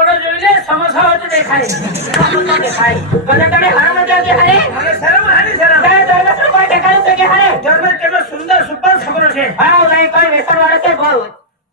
મોડો જોઈ લે સમોસા હોય તો દેખાય દેખાય બધા તમે હારા મજા દેખાય મને શરમ હારી શરમ તે દોલત કોઈ દેખાય છે કે હારે ધર્મ કેટલો સુંદર સુપર છોકરો છે હા નહીં કોઈ વેસણ વાળો છે બહુ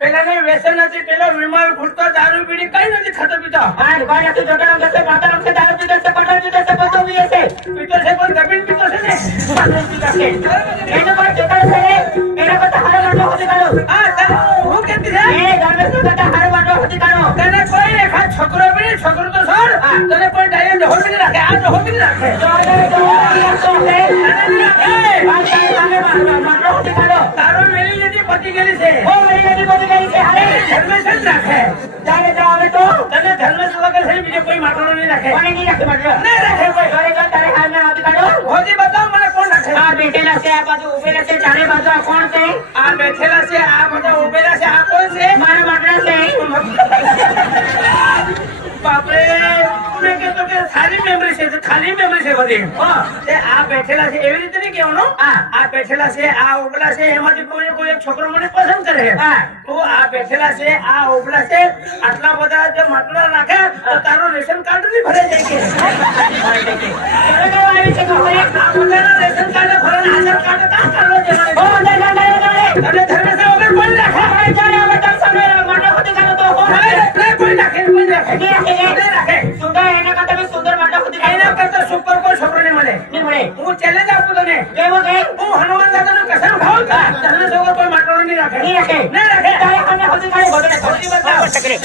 પેલા ને વ્યસન નથી પેલો વિમાન ફૂટતો દારૂ પીડી કઈ નથી ખાતો પીતો હા ભાઈ આખી જોટાનો ગસે માતાનો કે દારૂ પીતો છે પટો પીતો છે બધો પીએ છે પીતો છે પણ દબીન પીતો છે ને બધો પીતો છે એનો પર જોટાનો છે એના પર હારો વાટો હોતી કાઢો હા હું કેતી છે એ ગામે સુગતા હારો વાટો હોતી કાઢો તને કોઈ રેખા છોકરો બી છોકરો તો છોડ તને કોઈ ડાયન ઢોર બી રાખે આ ઢોર બી રાખે તારો મેલી લીધી પતી ગયેલી છે ઓ મેલી લીધી પતી ગયેલી છે હારે ધર્મેશ જ રાખે ચાલે જાવે તો તને ધર્મેશ વગર છે બીજો કોઈ માટલો નહીં રાખે કોને નહીં રાખે માટલો નહીં રાખે કોઈ ઘરે જો તારે હાલને આવતી કાઢો હોજી બતાવ મને કોણ રાખે આ બેઠેલા છે આ બાજુ ઉભેલા છે ચારે બાજુ આ કોણ છે આ બેઠેલા છે આ બધા ઉભેલા છે આ કોણ છે મારા માટલા છે બાપરે મેં કહેતો કે સારી મેમરી છે ખાલી મેમરી છે બધી તે આ બેઠેલા છે એવી રીતે નહીં કહેવાનું આ બેઠેલા છે આ ઓબલા છે એમાંથી કોઈ એક છોકરો મને પસંદ કરે તો આ બેઠેલા છે આ ઓબલા છે આટલા બધા જો માટલા રાખે તો તારો રેશન કાર્ડ નહીં ભરાઈ જાય કે આ બધાના રેશન કાર્ડ ભરાને આધાર કાર્ડ કાં કરવો છે અને ધર્મેશ વગર કોઈ રાખે માટલા હોતી કાઢો તો કોઈ રાખે કોઈ રાખે સુંદર એના કરતા બી સુંદર માટલા હોતી એના કરતા સુપર કોઈ છોકરો નહીં મળે હું ચેલેન્જ આપું તને કેવો કે હું હનુમાન દાદાનો કસમ ખાઉં તને વગર કોઈ માટલો નહીં રાખે નહીં રાખે તારે અમે હોતી કાઢે બધાને ખોટી બતાવ ટકરે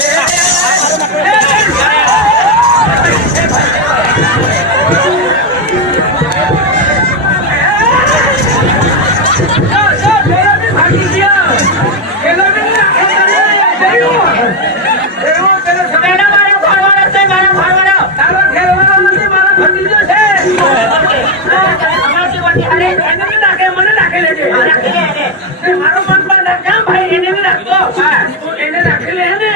મારો મન પણ રાખા ભાઈ એને નહીં રાખતો એને રાખી લે ને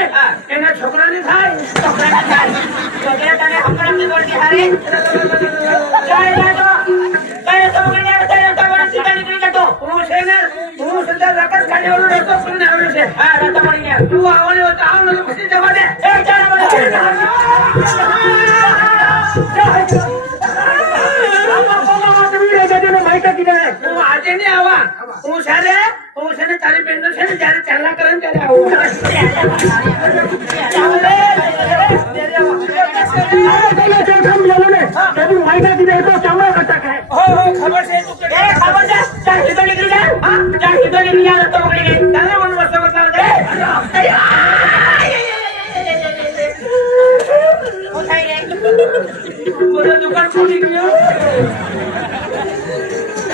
એના છોકરાની થાય છોકરાની થાય છોકરા તને હમણાંથી બોલતી હારે જાય તો કઈ છોકરીને આવશે તો મને સીધા નીકળી જતો હું છે ને હું સીધા રકસ કાઢ્યો રસ્તો કરીને આવ્યો છે હા રસ્તો મળી ગયા તું આવવાની હોય તો આવ ને પછી જવા દે એ ચાલ હું આજે નહીં આવા હું છે ને તારી બેન છે ને જયારે ચાલના કરે ત્યારે આવું ખબર છે ખબર છે ચાર સીધો નીકળી જાય ચાર સીધો નીકળી જાય તો પકડી ગઈ તને મને વસ્તુ બતાવ દે બોલો દુકાન છોડી ગયો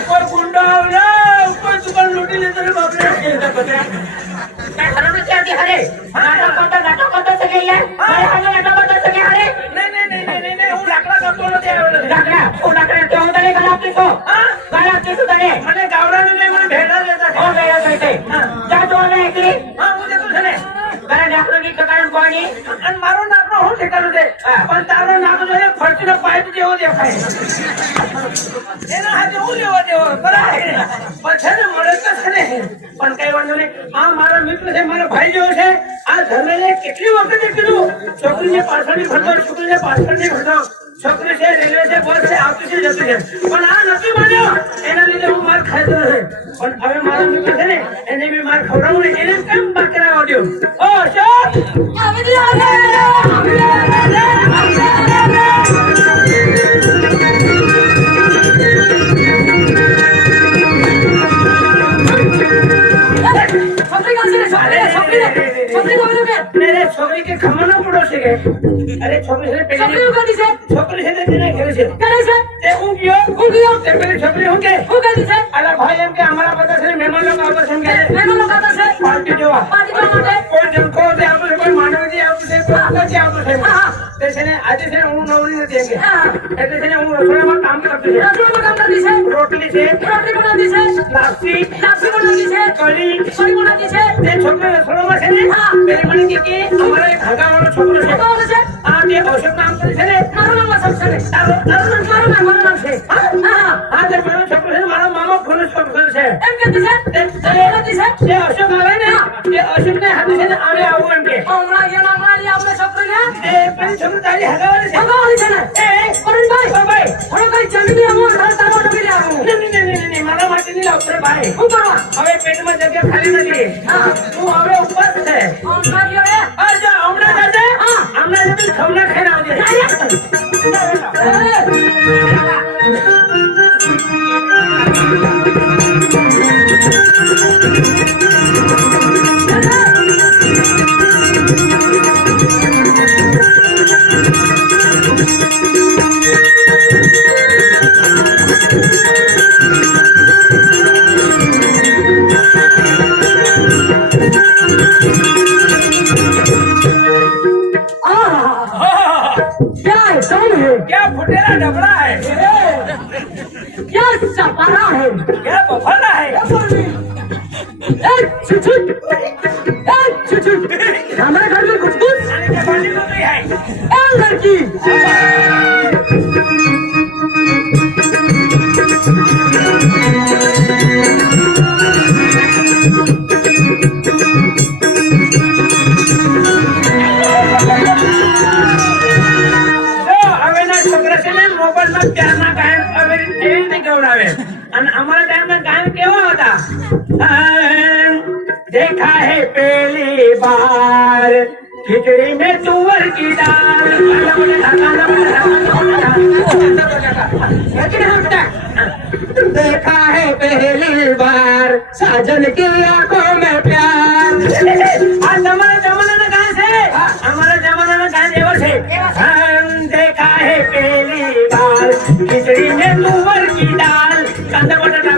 કોઈ ગુંડા આવ્યા કોઈ દુકાન લૂંટી લેતો રે બાપરે હરણો ચાતી હરે નાટો કરતો છે કે યાર મારે હાલે નાટો કરતો છે કે હરે નહીં હું લાકડા કાપતો નથી આવ્યો લાકડા તો હું તને ગલાપતી છું ગલાપતી છું તને મને ગાવડાને નહીં મને ભેડા દેતા છે ભેડા દેતે જા તો અને એકલી હું દેતો છે ને મારા નાકનો ની કકારણ કોની અને મારો નાકનો હું ઠેકાણું છે પણ તારો નાક જો ફરતીનો પાઇપ જેવો દેખાય એના હાથે હું લેવા દેવો બરાબર પછી ને મળે તો છે ને પણ કઈ વાંધો નહીં આ મારા મિત્ર છે મારો ભાઈ જેવો છે આ ધર્મેને કેટલી વખતે કીધું છોકરીને પાછળની ભરતો છોકરીને પાછળની ભરતો છોકરી છે રેલવે છે બસ છે આવતી છે જતી છે પણ આ નથી માન્યો એના લીધે હું માર ખાતો નથી પણ હવે મારો મિત્ર છે ને એને બી માર ખવડાવું ને એને કેમ માર કરાવવા દો ઓ શોક છોકરી કે ખમણો પડો છે કે અરે છોકરી છે પેલી છોકરી છે તેને ઘરે છે તે હું ગયો તે પેલી છોકરી હું કે અલા ભાઈ એમ કે અમારા બધા છે મહેમાન લોકો આવતા છે કે મહેમાન લોકો આવતા છે પાર્ટી જોવા માટે કોઈ જણકો તે આવતો છે કોઈ માનવજી આવતો છે કોઈ આકાજી આવતો છે તે છે ને આજે છે હું નવરી નથી કે એટલે છે ને હું રસોડામાં કામ કરતો છું રસોડામાં કામ કરતી છે રોટલી બનાવતી છે લાપસી બનાવતી છે કઢી બનાવતી છે તે છોકરી રસોડામાં છે ને પેલી મને કે અમારો એક હગાવાળો છોકરો છે આ તે ઔષધ નામ કરે છે ને મારું નામ અશોક છે તારું નામ છે હા તે મારો છોકરો છે મારો મામા ફોન છોકરો છે એમ કે છે તે અશોક આવે ને તે અશોક ને હાથે છે ને આવે આવું એમ કે હમણાં એના મારી આપણે છોકરો ને તે છોકરો તારી હગાવાળી છે એ પરણભાઈ ભાઈ ભાઈ જમીને આવો ઘર તારો નમી આવો નહીં મારા માટે નહીં લાવતો રે ભાઈ હું કરવા હવે પેટમાં જગ્યા ખાલી નથી તું હવે ઉપવાસ છે આ જા હમણાં જાજે હમણાં જતી ખવના ખાઈને क्या फुटेला डबड़ा है क्या चपारा है क्या बफाला है हमारे घर में कुछ आने के बाली को भी है लड़की देखा है पहली बार खिचड़ी में तुअर की दाल देखा है पहली बार साजन की आंखों में प्यार हमारा जमाना ना कहाँ से हमारा जमाना ना कहाँ एवं से देखा है पहली बार खिचड़ी में तुअर की दाल कांदा बटाटा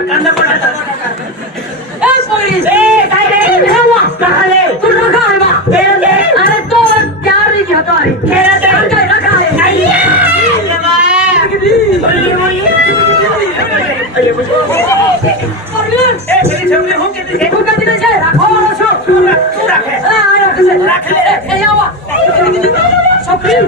अरे तो प्यार नहीं किया तो रखा है छोकरी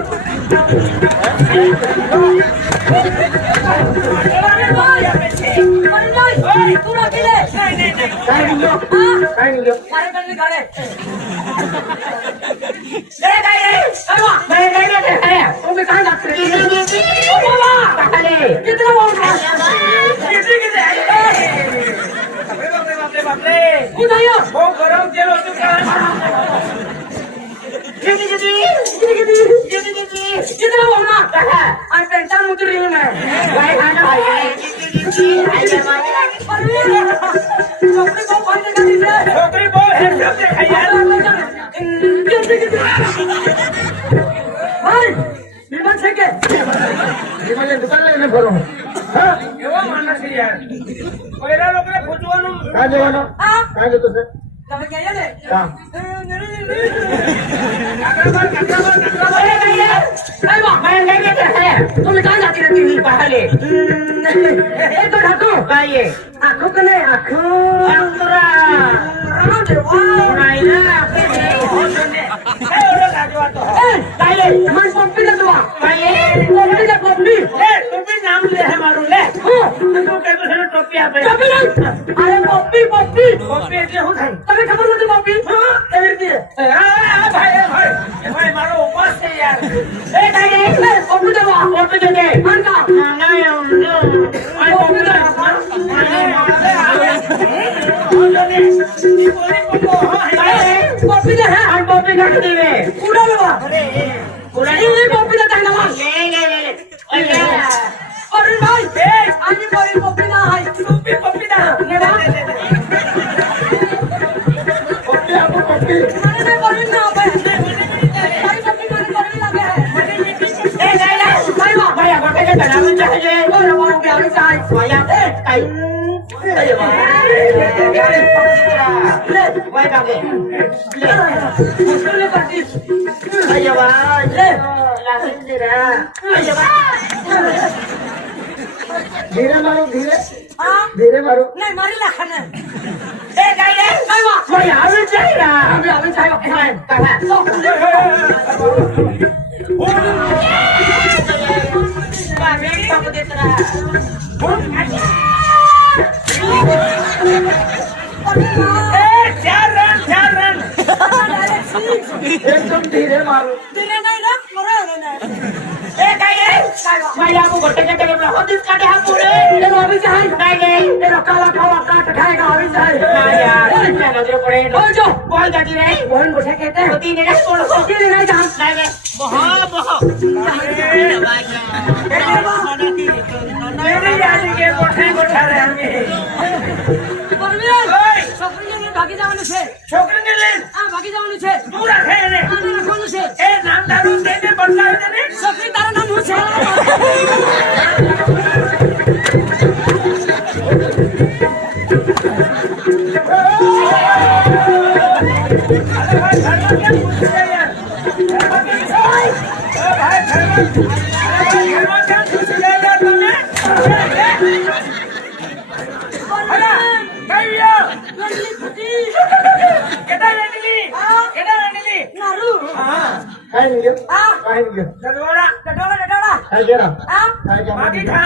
बहुत है એવો માણસ છે યાર પહેલા લોકોને પૂછવાનું कहाँ जवाना कहाँ जतो से તમે કહે ને कहाँ तुम कहाँ जाती रहती हुई पहले एक तो ढाको ये आँखों का नहीं आँखों मन पप्पी ना दुआ पप्पी ना पप्पी टोपी नाम ले है मारू ले तू कहते है टोपी आपे पप्पी ना अरे पप्पी पप्पी टोपी એટલે હું થાય તમે ખબર નથી પપ્પી એવી રીતે ભાઈ મારો ઉપવાસ છે યાર એ કાઈ પપ્પી દેવા ટોપી દે દે આંકા ના પપ્પી દે पप्पी दे है और टोपी रख देवे पूरा लेवा पूरा ये पप्पी देता है ना ले अरे भाई आज कोई पप्पी ना है पप्पी ना लेवा पप्पी आपको पप्पी अरे पप्पी ना भाई भाई पप्पी को पप्पी लगे है भाई भैया गोटे के बनावन चाहिए वो रवा के आगे साइड भैया काई अरे वाह ले भाई कागे ले पट्टी अरे वाह ले लागे तेरा अरे वाह धीरे मारो धीरे हां धीरे मारो नहीं मारी लाखन ए गाइले भाई भैया अभी चाहिए अभी चाहिए कहां मेरी पक दे तेरा चार रन एकदम धीरे मारू धीरे नाही ना बरोबर नाही ए काय रे माझ्या बाबू गोट्याच्या टेबला होतीस का ते हा पुढे ते बाबीचे आहे काय गे ते रकाला खावा काट खाएगा हवी आहे नाही यार त्या नजर पडे हो जो बोल जाती रे बोल गोठे कहते हैं होती नाही बोल होती नहीं जान नाही रे बहो मेरी यादी के गोठे गोठा रहे પરવીન છોકરીને ભાગી જવાનું છે છોકરીને લે આ ભાગી જવાનું છે તું રાખે એને આને રાખવાનું છે એ નામ તારું દે બદલાવી દે ને છોકરી તારું નામ શું છે काय नाही घेत काय नाही घेत ડડોળા ડડોળા काय गेला આ काय घ्या मागे खा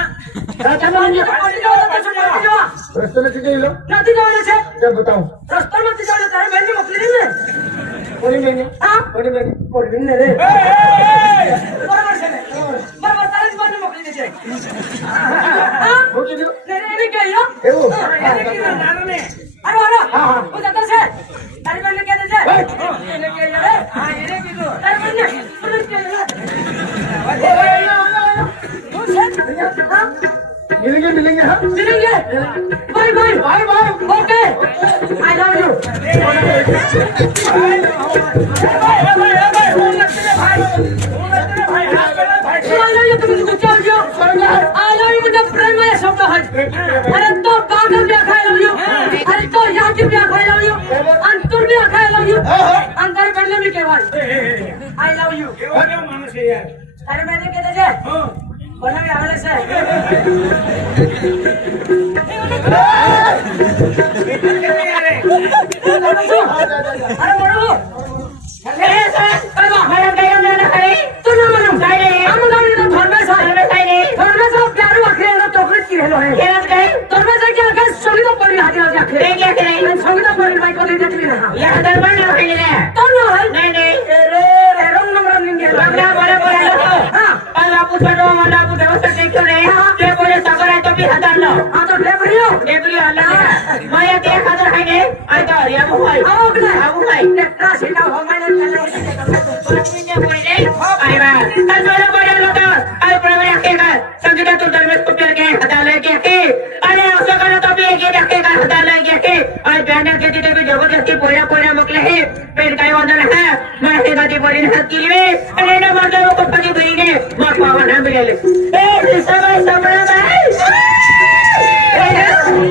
काय काय म्हणजे પાટી જવાનું છે પાટી જવા रस्त्याला किती गेलो નથી જવાનું છે त्या बताव રસ્તો નથી જવાનું તારે બેનની મોકલી દે ને कोणी नाही હા कोणी नाही कोणी नाही रे બરાબર છે ને બરાબર તારે જ બેનની મોકલી દેજે હા हो गेलो ને એને કહ્યો એવું આરો આરો હા, હા. હું જતો છે તારી બેનને કહી દેજે એને કહ્યો રે હા એને કીધું તારી બેનને બોલ કે હું છે હા मिलेंगे हाँ मिलेंगे bye bye bye bye okay I love you I love you तुम्ही कुठे आलो आई लव यू म्हणजे प्रेम मध्ये शब्द आहे अरे तो बागल भी आखाय लव यू अरे तो याकी भी आखाय लव यू अंतुर भी आखाय लव यू अंतर करने भी केवाय आई लव यू अरे मैंने कहते जे बनावी आवेले છે अरे बोलो ए सर काय मला काय नाही काय तू ना म्हणू काय रे हम गावी ना धर्मेश आहे काय रे धर्मेश प्यारू आखे ना टोकरीत की हेलो आहे केलं काय धर्मेश की आखे संगीत पडली हाती हाती आखे ते काय करे संगीत पडली बाई कोणी देखली ना या दरबार नाही राहिलेले तो ना है नाही नाही रे रे रंग नंबर निघे लग्न बरोबर हां पण बापू सडो मला बापू व्यवस्थित देखो रे ते बोले सबर आहे तो भी हजारलो हां तो लेबरियो डेबरी आला माया ते हजार आहे ने आई तो या भाई आओ के आऊ भाई टेक्ट्रा सीधा हो मैंने चले आई बा कल जोरे बड़े लोग अरे प्रवीण के का संगीता तो दरवेश को प्यार के हटा ले के अरे असं करा तो भी एक रखे का हटा ले के अरे बहना के तिथे भी जबरदस्ती पोया पोया मोकले है पेन काय वंदन है मैं हे गाती बड़ी हाथ की रे अरे ना मतलब को पति गई ने मां पावा ना मिले ए समय समय भाई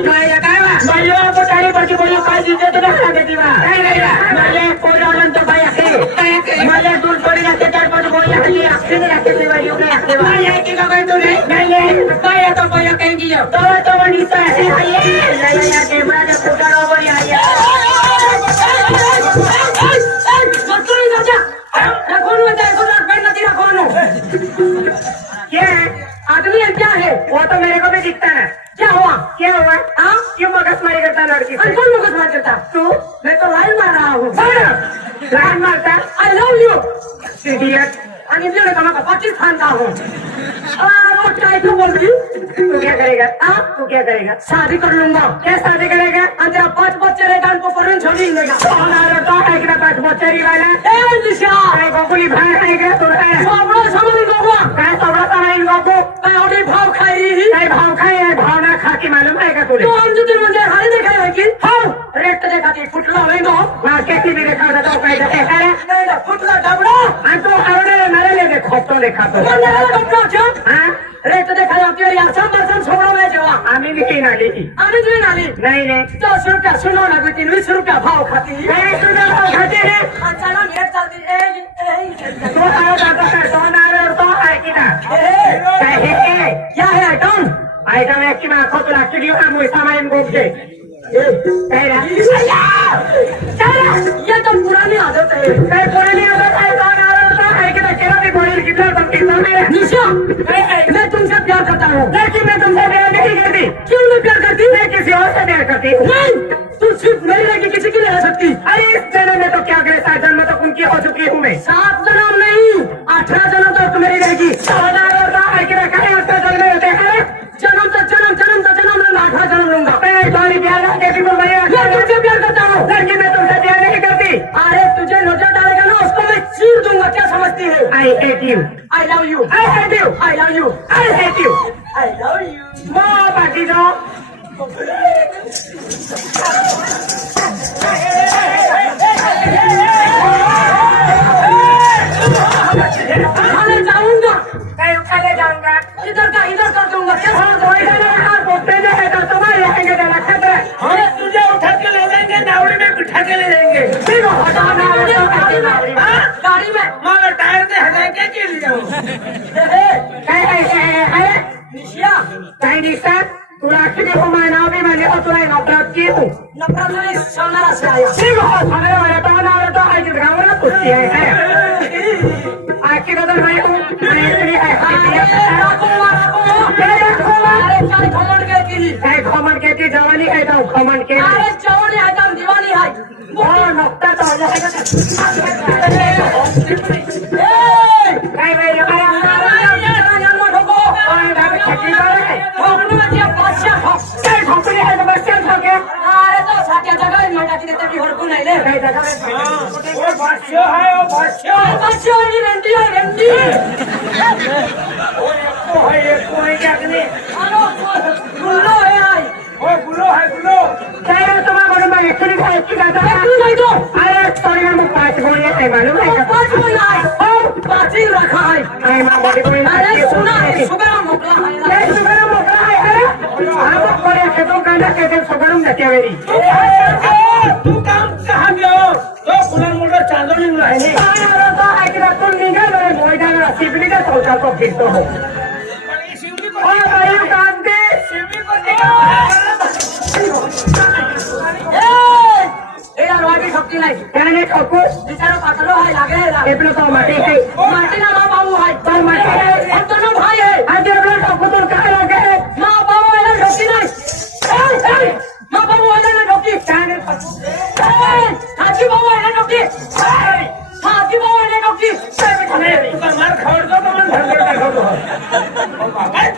माया काय वा माया को तारी पडची बोलो काय दिते तो ना देती वा काय नाही माया पोरालन तो बाय आहे माया दूर पडी ना ते चार पाच बोया हल्ली आखरे राखे ते वाली उगे आखे वा माया की का काय तो रे नाही माया तो बोया काय दियो तो वनिसा है हाय या के माझ्या पोटाला वर या मस्तूरी राजा रखोनो है तो ना पेन नहीं रखोनो क्या आदमी है क्या है वो तो मेरे को भी दिखता है क्या हुआ क्या हुआ हां क्यों मगजमारी करता लड़की अरे से कौन मुझे मार देता तू मैं तो लाइन मार रहा हूँ लाइन मारता आई लव यू इडियट आणि मेरे कमा का पाकिस्तान का हूँ वो क्या क्यों बोल रही तू क्या करेगा हाँ तू क्या करेगा शादी कर लूंगा क्या शादी करेगा और तेरा 5 बच्चे रहेगा उनको परन छोड़ देगा हमारा तो है कि पास बच्चेरी वाला ए निशा काय गोकुली भाई है क्या तू है सबड़ा समझ लोगो काय सबड़ा सारा इन लोगों को मैं और भाव खाई रही काय भाव खाए है भावना खा के मालूम है क्या तुझे तो हम जो दिन मुझे हारी देखा है कि हाँ रेट देखा थी फुटला होएगा वहाँ कैसी भी देखा था तो कैसे देखा है नहीं फुटला डबड़ा हाँ तो आवड़े मेरे लिए देखो तो देखा तो मन लगा डबड़ा क्या हाँ रेट देखा जाती है यार सब बर्तन छोड़ो मैं जवा आम्ही भी ना ली आम्ही तुम्ही नाली नहीं नहीं 10 रुपया सुनो ना बेटी 20 रुपया भाव खाती मैं तुझे भाव खाते हैं चला मेरे चलती ए तो आओ दादा का तो ना रे तो है कि ना क्या है आइटम आइटम एक की मैं आपको तो लास्ट वीडियो का मुझे सामान गोप से कह रहा ये तो पुरानी आदत है मैं पुरानी आदत है तो ना रे तो है कि ना केरा भी बोली कितना तुम कितना मेरे निशा मैं तुमसे प्यार करता हूँ लेकिन मैं तुमसे प्यार नहीं करती क्यों नहीं प्यार करती मैं किसी और से प्यार करती हूँ नहीं तू सिर्फ मेरी लड़की किसी की नहीं रह सकती अरे इस जन्म में तो क्या करे सात जन्म तो उनकी हो चुकी की हूँ मैं। 7 जन्म नहीं 18 जन्म तक मेरी रहेगी। जन्म तो जन्म लूंगा 18 जन्म लूंगा। मैं तुम्हारी प्यार कैसी बोल रही मैं तुझसे प्यार करता हूँ। लड़की मैं तुमसे प्यार नहीं करती। अरे तुझे नजर डालेगा ना उसको मैं चीर दूंगा। क्या समझती है? I hate you. I love you. I hate you. I love you. I hate you. I love you. माँ बाकी दो। खाने जाऊंगा। मैं उठाने जाऊंगा। इधर कर दूंगा। क्या हाँ तो इधर यार बोलते जो है तो तुम्हारे रहेंगे तो रखते हैं। अरे तुझे उठा के ले जाएंगे, नावड़ी में बिठा के ले जाएंगे। ठीक हो हटाना हाँ? गाड़ी में माँ टायर से हटा के ले जाओ। निशिया कहीं दिखता तू राष्ट्र की हूँ मैं ना भी मैंने और तुम्हें नफरत की हूँ। नफरत में सामना से आया। ठीक हो हमारे वाले तो ना तो आज दिखाऊंगा ना कुछ है आपकी बदल भाई हूँ मैं इसलिए है खमन के की जवानी है तो खमन के दीवानी है। और नक्ता तो हो जाएगा नहीं भाई छठी बार है कंपनी है तो बच्चे छोके कई जगह वो भाष्य है, वो भाष्य। वो है क्या करने? वो गुलो है, गुलो। कह तुम्हारा बड़े मैं एक्चुअली था इसकी कहता है अरे सॉरी मैं 5 गोलियां थे मालूम है रखा है। नहीं मां बड़ी कोई अरे सुना है सुबह मोकला है। ये सुबह मोकला है अरे आप बड़े खेतों का ना कहते सुबह नत्या मेरी तू काम कहाँ गया हो? तो कुलर मोटर चांदो नहीं मिला है नहीं। तो है कि तुम निकल रहे मोइदा ना सिपली का सोचा तो फिर तो हो शिवजी को और भाई काम के शिवजी को शक्ति नहीं कहने ठोको बिचारा पकड़ो है लागे ये अपना तो माटी है माटी ना माँ बाबू है। तो माटी है हम दोनों भाई है। आज अपना ठोको तो कहाँ लगे माँ बाबू है ना ढोकी नहीं। माँ बाबू है ना ढोकी। कहने हाथी बाबू है ना ढोकी। हाथी बाबू है ना ढोकी। मार खबर दो तो मन भर कर दो।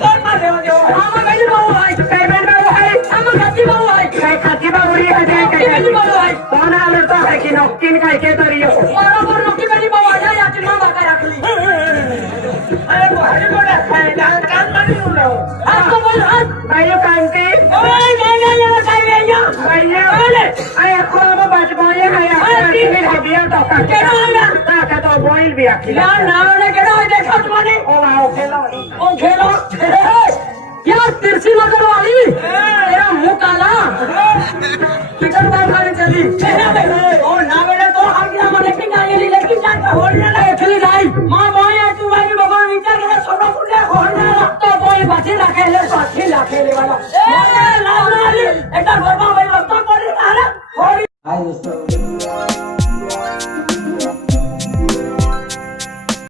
कौन मार दे दो? हम गली बाबू है। कई बन बाबू है हम खाती बाबू है। कई खाती बाबूरी है गली बाबू है। कौन आलू तो है कि नौकीन का के तो रियो बराबर नौकी गली बाबू आ जाए या कि माँ बाका रख ली। अरे वो हरी बोला खाए ना कान मारी उड़ रहा हूँ। आपको बोल हाथ भाइयों कांति ओए नहीं बताई भैया। भाइयों आया खोलो बच बोले आया तीन है बिया तो का केना आया का तो बोल भी आखिर यार नाम ने केना देखा तुम्हारे ओ आओ खेलो ओ खेलो यार तिरछी नजर वाली तेरा मुंह काला किधर बाल खाने चली